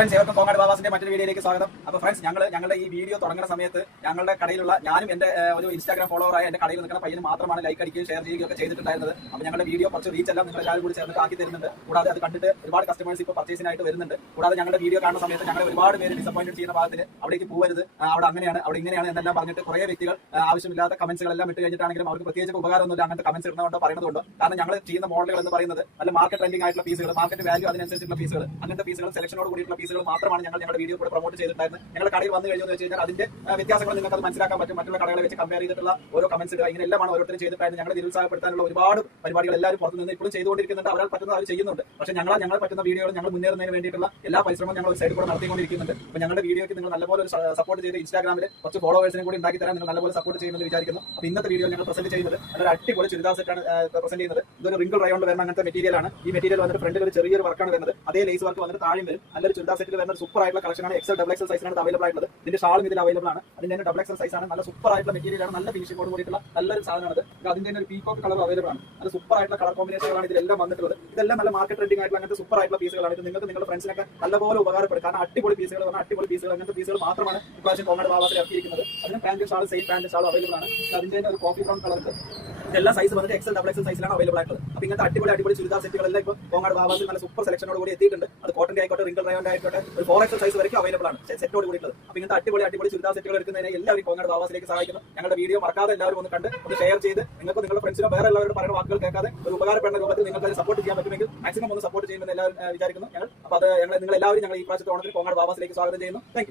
Friends, ഏവർക്കും കോങ്ങാട് ബാബാസിന്റെ മറ്റൊരു വീഡിയോയിലേക്ക് സ്വാഗതം. അപ്പോൾ ഫ്രണ്ട്സ്, ഞങ്ങളുടെ ഈ വീഡിയോ തുടങ്ങുന്ന സമയത്ത് ഞങ്ങളുടെ കടയിലുള്ള ഞാനും എന്റെ ഒരു ഇൻസ്റ്റാഗ്രാം ഫോളോവറായ എന്റെ കടയിൽ നിൽക്കുന്ന പയ്യന് മാത്രമാണ് ലൈക്ക് അടിക്കുകയും ഷെയർ ചെയ്യുകയും ഒക്കെ ചെയ്തിട്ടുണ്ടായിരുന്നത്. അപ്പോൾ ഞങ്ങളുടെ വീഡിയോ കുറച്ച് റീച്ച് എല്ലാം നിങ്ങൾ എല്ലാവരും കൂടി ചേർന്ന് ആക്കി തരുന്നുണ്ട്. കൂടാതെ അത് കണ്ടിട്ട് ഒരുപാട് കസ്റ്റമേഴ്സ് ഇപ്പോൾ പർച്ചേസിനായിട്ട് വരുന്നുണ്ട്. കൂടാതെ ഞങ്ങളുടെ വീഡിയോ കാണുന്ന സമയത്ത് ഞങ്ങൾ ഒരുപാട് പേര് ഡിസപ്പോയിന്റ് ചെയ്യുന്ന ഭാഗത്തിന് അവിടേക്ക് പോകരുത്, അവിടെ അങ്ങനെയാണ് അവിടെ ഇങ്ങനെയാണ് എന്നെല്ലാം പറഞ്ഞിട്ട് കുറേ വ്യക്തികൾ ആവശ്യമില്ലാത്ത കമന്റ്സുകളെല്ലാം ഇട്ട് കഴിഞ്ഞിട്ടാണെങ്കിലും അവർക്ക് പ്രത്യേകിച്ച് ഉപകാരമൊന്നുമില്ല അങ്ങനത്തെ കമന്റ്സ് ഇടുന്നതുകൊണ്ടോ പറയുന്നതുകൊണ്ടോ. കാരണം ഞങ്ങൾ ചെയ്യുന്ന മോഡലുകൾ എന്ന് പറയുന്നത് നല്ല മാർക്കറ്റ് ട്രെൻഡിംഗ് ആയിട്ടുള്ള പീസുകൾ, മാർക്കറ്റ് വാല്യൂ അതിനനുസരിച്ചുള്ള പീസുകൾ, അങ്ങനത്തെ പീസുകൾ സെലക്ഷനോട് കൂടിയിട്ടുള്ള പീസുകൾ മാത്രമാണ് ഞങ്ങളുടെ വീഡിയോ കൂടെ പ്രൊമോട്ട് ചെയ്തിട്ടുണ്ടായിരുന്നത്. ഞങ്ങളുടെ കടയിൽ വന്നു കഴിഞ്ഞു എന്ന് വെച്ച് കഴിഞ്ഞാൽ അതിന്റെ വ്യത്യാസങ്ങൾ നിങ്ങൾക്ക് അത് മനസ്സിലാക്കാൻ പറ്റും. മറ്റുള്ള കടകളെ വെച്ച് കമ്പയർ ചെയ്തിട്ടുള്ള ഓരോ കമന്റ്സ് ഇങ്ങനെ എല്ലാമാണ് ഓരോരുത്തരും ചെയ്തിട്ടായിരുന്നു. ഞങ്ങളെ നിരുത്സാഹപ്പെടുത്താനുള്ള ഒരുപാട് പരിപാടികൾ എല്ലാവരും പുറത്തു നിന്ന് ഇപ്പോഴും ചെയ്തുകൊണ്ടിരിക്കുന്നുണ്ട്. അവരാൽ പറ്റുന്നത് അവർ ചെയ്യുന്നുണ്ട്. പക്ഷേ ഞങ്ങൾ പറ്റുന്ന വീഡിയോകൾ ഞങ്ങൾ മുന്നേറുന്നതിന് വേണ്ടിയിട്ടുള്ള എല്ലാ പരിശ്രമവും ഞങ്ങൾ ഒരു സൈഡ് കൂടെ നടത്തിക്കൊണ്ടിരിക്കുന്നുണ്ട്. അപ്പോൾ ഞങ്ങളുടെ വീഡിയോയ്ക്ക് നിങ്ങൾ നല്ലപോലെ സപ്പോർട്ട് ചെയ്ത് ഇൻസ്റ്റാഗ്രാമിൽ കുറച്ച് ഫോളോവേഴ്സിനെ കൂടി ഉണ്ടാക്കി തരാൻ നിങ്ങൾ നല്ലപോലെ സപ്പോർട്ട് ചെയ്യുമെന്ന് വിചാരിക്കുന്നു. അപ്പോൾ ഇന്നത്തെ വീഡിയോ ഞങ്ങൾ പ്രസന്റ് ചെയ്യുന്നത് നല്ലൊരു അടിപൊളി ചുരിദാർ സെറ്റാണ് പ്രസന്റ് ചെയ്യുന്നത്. ഇതൊരു റിംഗിൾ റയോണിൽ വരുന്ന അങ്ങനത്തെ മെറ്റീരിയലാണ്. ഈ മെറ്റീരിയൽ വന്നിട്ട് ഫ്രണ്ടിൽ ഒരു ചെറിയൊരു വർക്കാണ് വരുന്നത്. അതേ ലേസ് വർക്ക് വന്നിട്ട് താഴെ വരും. നല്ലൊരു ചുരിദാർ സെറ്റിൽ വരുന്ന സൂപ്പർ ആയിട്ടുള്ള കളക്ഷനാണ്. എക്സൽ ഡബിൾ എക്സൽ സൈസിനാണ് അവൈലബിൾ ആയിട്ടുള്ളത്. ഇതിന്റെ ഷാളും ഇതിൽ അവൈലബിൾ ആണ്. അതിന്റെ തന്നെ ഡബിൾ എക്സൽ സൈസാണ്. നല്ല സൂപ്പർ ആയിട്ടുള്ള മെറ്റീരിയലാണ്. നല്ല ഫിനിഷിംഗോട് കൂടിയിട്ടുള്ള നല്ലൊരു സാധനമാണ്. അതിന്റെ തന്നെ ഒരു പീകോക്ക് കളർ അവൈലബിൾ ആണ്. അത് സൂപ്പർ ആയിട്ടുള്ള കളർ കോമ്പിനേഷനുകളാണ് ഇതിലെല്ലാം വന്നിട്ടുള്ളത്. ഇതെല്ലാം നല്ല മാർക്കറ്റ് ട്രെൻഡിംഗ് ആയിട്ടുള്ള അങ്ങനത്തെ സൂപ്പർ ആയിട്ടുള്ള പീസുകളാണ്. ഇത് നിങ്ങൾക്ക് നിങ്ങളുടെ ഫ്രണ്ട്സിനൊക്കെ നല്ലപോലെ ഉപകാരപ്പെടും. കാരണം അടിപൊളി പീസുകൾ പറഞ്ഞാൽ അടിപൊളി പീസുകൾ, അങ്ങനത്തെ പീസുകൾ മാത്രമാണ് ഇപ്രാവശ്യം കോങ്ങാട് ബാബാസിൽ ഇറക്കിയിരിക്കുന്നത്. അതിന് പാന്റും ഷാളും സെയിം പാന്റും ഷാളും അവൈലബിൾ ആണ്. അതിന്റെ തന്നെ ഒരു കോഫി ബ്രൗൺ കളർ ഉണ്ട്. ഇതെല്ലാം സൈസ് വന്നിട്ട് എക്സൽ ഡബിൾ എക്സൽ സൈസിലാണ് അവൈലബിൾ ആയിട്ടുള്ളത്. അപ്പോൾ ഇങ്ങനത്തെ അടിപൊളി ചുരിദാർ സെറ്റുകളെല്ലാം ഇപ്പോൾ കോങ്ങാട് ബാബാസിൽ നല്ല സൂപ്പർ സെലക്ഷനോട് കൂടി എത്തിയിട്ടുണ്ട്. അത് കോട്ടന്റെ ആയിക്കോട്ടെ, റിംഗിൾ റയോന്റെ ആയിക്കോട്ടെ, ഒരു 4XL സൈസ് വരെയും അവൈലബിൾ ആണ് സെറ്റോട് കൂടിയിട്ടുള്ളത്. അപ്പോൾ ഇങ്ങനത്തെ അടിപൊളി ചുരിദാർ സെറ്റുകൾ എടുക്കുന്നതിനെ എല്ലാവരും കോങ്ങാട് ബാബാസിലേക്ക് സഹായിക്കുന്നു. ഞങ്ങളുടെ വീഡിയോ മറക്കാതെ എല്ലാവരും ഒന്ന് കണ്ട് ഒന്ന് ഷെയർ ചെയ്ത് നിങ്ങൾക്ക് നിങ്ങളുടെ ഫ്രണ്ട്സിനോ വേറെ എല്ലാവരോട് പറയുന്ന വാക്കുകൾ കേൾക്കാതെ ഒരു ഉപകാരപ്പെടുന്ന രൂപത്തിൽ നിങ്ങൾക്ക് സപ്പോർട്ട് ചെയ്യാൻ പറ്റുമെങ്കിൽ മാക്സിമം ഒന്ന് സപ്പോർട്ട് ചെയ്യുമെന്ന് എല്ലാവരും വിചാരിക്കുന്നു ഞങ്ങൾ. അപ്പോൾ അത് നിങ്ങൾ എല്ലാവരും ഞങ്ങൾ ഈ പ്രാവശ്യത്തെ ഓണത്തിന് കോങ്ങാട് ബാബാസിലേക്ക് സ്വാഗതം ചെയ്യുന്നു. Thank you.